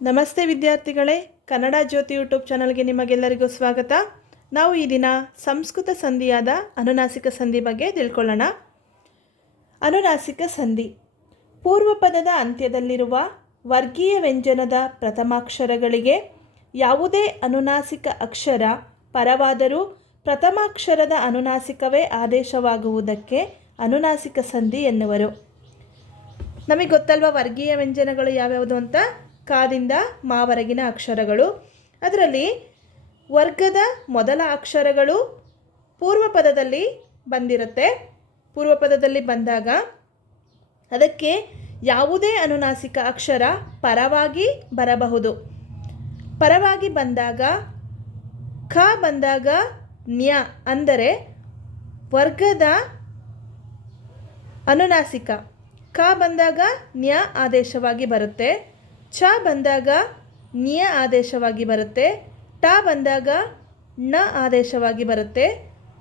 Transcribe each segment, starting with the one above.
ನಮಸ್ತೆ ವಿದ್ಯಾರ್ಥಿಗಳೇ, ಕನ್ನಡ ಜ್ಯೋತಿ ಯೂಟ್ಯೂಬ್ ಚಾನಲ್ಗೆ ನಿಮಗೆಲ್ಲರಿಗೂ ಸ್ವಾಗತ. ನಾವು ಈ ದಿನ ಸಂಸ್ಕೃತ ಸಂಧಿಯಾದ ಅನುನಾಸಿಕ ಸಂಧಿ ಬಗ್ಗೆ ತಿಳ್ಕೊಳ್ಳೋಣ. ಅನುನಾಸಿಕ ಸಂಧಿ. ಪೂರ್ವ ಪದದ ಅಂತ್ಯದಲ್ಲಿರುವ ವರ್ಗೀಯ ವ್ಯಂಜನದ ಪ್ರಥಮಾಕ್ಷರಗಳಿಗೆ ಯಾವುದೇ ಅನುನಾಸಿಕ ಅಕ್ಷರ ಪರವಾದರೂ ಪ್ರಥಮಾಕ್ಷರದ ಅನುನಾಸಿಕವೇ ಆದೇಶವಾಗುವುದಕ್ಕೆ ಅನುನಾಸಿಕ ಸಂಧಿ ಎನ್ನುವರು. ನಮಗೆ ಗೊತ್ತಲ್ವ ವರ್ಗೀಯ ವ್ಯಂಜನಗಳು ಯಾವ್ಯಾವುದು ಅಂತ? ಕಾದಿಂದ ಮಾವರೆಗಿನ ಅಕ್ಷರಗಳು. ಅದರಲ್ಲಿ ವರ್ಗದ ಮೊದಲ ಅಕ್ಷರಗಳು ಪೂರ್ವ ಪದದಲ್ಲಿ ಬಂದಿರುತ್ತೆ. ಪೂರ್ವ ಪದದಲ್ಲಿ ಬಂದಾಗ ಅದಕ್ಕೆ ಯಾವುದೇ ಅನುನಾಸಿಕ ಅಕ್ಷರ ಪರವಾಗಿ ಬರಬಹುದು. ಪರವಾಗಿ ಬಂದಾಗ ಖ ಬಂದಾಗ ನ್ಯ ಅಂದರೆ ವರ್ಗದ ಅನುನಾಸಿಕ. ಕ ಬಂದಾಗ ನ್ಯ ಆದೇಶವಾಗಿ ಬರುತ್ತೆ. ಚ ಬಂದಾಗ ನಿಯ ಆದೇಶವಾಗಿ ಬರುತ್ತೆ ಟ ಬಂದಾಗ ನ ಆದೇಶವಾಗಿ ಬರುತ್ತೆ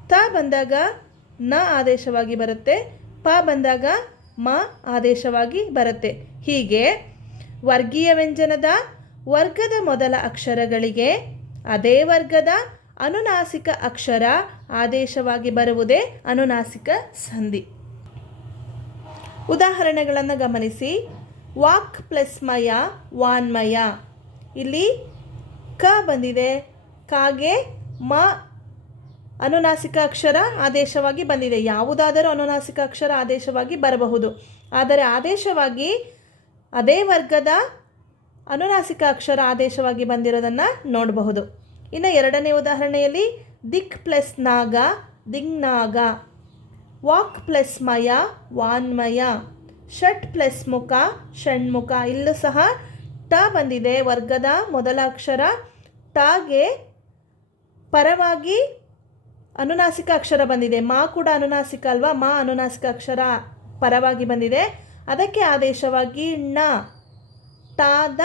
ತ ಬಂದಾಗ ನ ಆದೇಶವಾಗಿ ಬರುತ್ತೆ, ಪ ಬಂದಾಗ ಮ ಆದೇಶವಾಗಿ ಬರುತ್ತೆ. ಹೀಗೆ ವರ್ಗೀಯ ವ್ಯಂಜನದ ವರ್ಗದ ಮೊದಲ ಅಕ್ಷರಗಳಿಗೆ ಅದೇ ವರ್ಗದ ಅನುನಾಸಿಕ ಅಕ್ಷರ ಆದೇಶವಾಗಿ ಬರುವುದೇ ಅನುನಾಸಿಕ ಸಂಧಿ. ಉದಾಹರಣೆಗಳನ್ನು ಗಮನಿಸಿ. ವಾಕ್ ಪ್ಲಸ್ ಮಯ ವಾನ್ಮಯ ಇಲ್ಲಿ ಕ ಬಂದಿದೆ. ಕಾಗೆ ಮ ಅನುನಾಸಿಕ ಅಕ್ಷರ ಆದೇಶವಾಗಿ ಬಂದಿದೆ. ಯಾವುದಾದರೂ ಅನುನಾಸಿಕ ಅಕ್ಷರ ಆದೇಶವಾಗಿ ಬರಬಹುದು. ಆದರೆ ಆದೇಶವಾಗಿ ಅದೇ ವರ್ಗದ ಅನುನಾಸಿಕ ಅಕ್ಷರ ಆದೇಶವಾಗಿ ಬಂದಿರೋದನ್ನು ನೋಡಬಹುದು. ಇನ್ನು ಎರಡನೇ ಉದಾಹರಣೆಯಲ್ಲಿ ದಿಕ್ ಪ್ಲಸ್ ನಾಗ ದಿಗ್ನಾಗ ವಾಕ್ ಪ್ಲಸ್ ಮಯ ವಾನ್ಮಯ ಷಟ್ ಪ್ಲಸ್ ಮುಖ ಷಣ್ಮುಖ ಇಲ್ಲೂ ಸಹ ಟ ಬಂದಿದೆ. ವರ್ಗದ ಮೊದಲ ಅಕ್ಷರ ಟಾಗೆ ಪರವಾಗಿ ಅನುನಾಸಿಕ ಅಕ್ಷರ ಬಂದಿದೆ. ಮಾ ಕೂಡ ಅನುನಾಸಿಕ ಅಲ್ವಾ? ಮಾ ಅನುನಾಸಿಕ ಅಕ್ಷರ ಪರವಾಗಿ ಬಂದಿದೆ. ಅದಕ್ಕೆ ಆದೇಶವಾಗಿ ಣ. ಟಾದ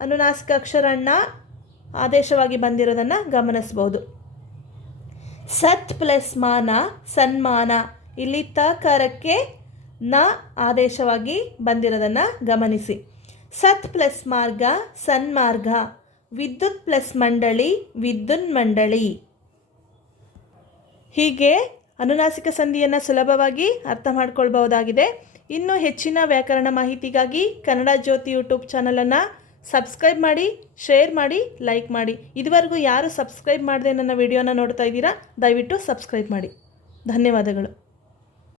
ಅನುನಾಸಿಕ ಅಕ್ಷರ ಣ ಆದೇಶವಾಗಿ ಬಂದಿರೋದನ್ನು ಗಮನಿಸ್ಬೋದು. ಸತ್ ಪ್ಲಸ್ ಮಾನ, ಸನ್ಮಾನ. ಇಲ್ಲಿ ತಕಾರಕ್ಕೆ ನ ಆದೇಶವಾಗಿ ಬಂದಿರೋದನ್ನು ಗಮನಿಸಿ. ಸತ್ ಪ್ಲಸ್ ಮಾರ್ಗ ಸನ್ಮಾರ್ಗ ವಿದ್ಯುತ್ ಪ್ಲಸ್ ಮಂಡಳಿ, ವಿದ್ಯುನ್ ಮಂಡಳಿ. ಹೀಗೆ ಅನುನಾಸಿಕ ಸಂಧಿಯನ್ನು ಸುಲಭವಾಗಿ ಅರ್ಥ ಮಾಡ್ಕೊಳ್ಬಹುದಾಗಿದೆ. ಇನ್ನು ಹೆಚ್ಚಿನ ವ್ಯಾಕರಣ ಮಾಹಿತಿಗಾಗಿ ಕನ್ನಡ ಜ್ಯೋತಿ ಯೂಟ್ಯೂಬ್ ಚಾನಲನ್ನು ಸಬ್ಸ್ಕ್ರೈಬ್ ಮಾಡಿ, ಶೇರ್ ಮಾಡಿ, ಲೈಕ್ ಮಾಡಿ. ಇದುವರೆಗೂ ಯಾರು ಸಬ್ಸ್ಕ್ರೈಬ್ ಮಾಡದೆ ನನ್ನ ವಿಡಿಯೋನ ನೋಡ್ತಾ ಇದ್ದೀರಾ, ದಯವಿಟ್ಟು ಸಬ್ಸ್ಕ್ರೈಬ್ ಮಾಡಿ. ಧನ್ಯವಾದಗಳು.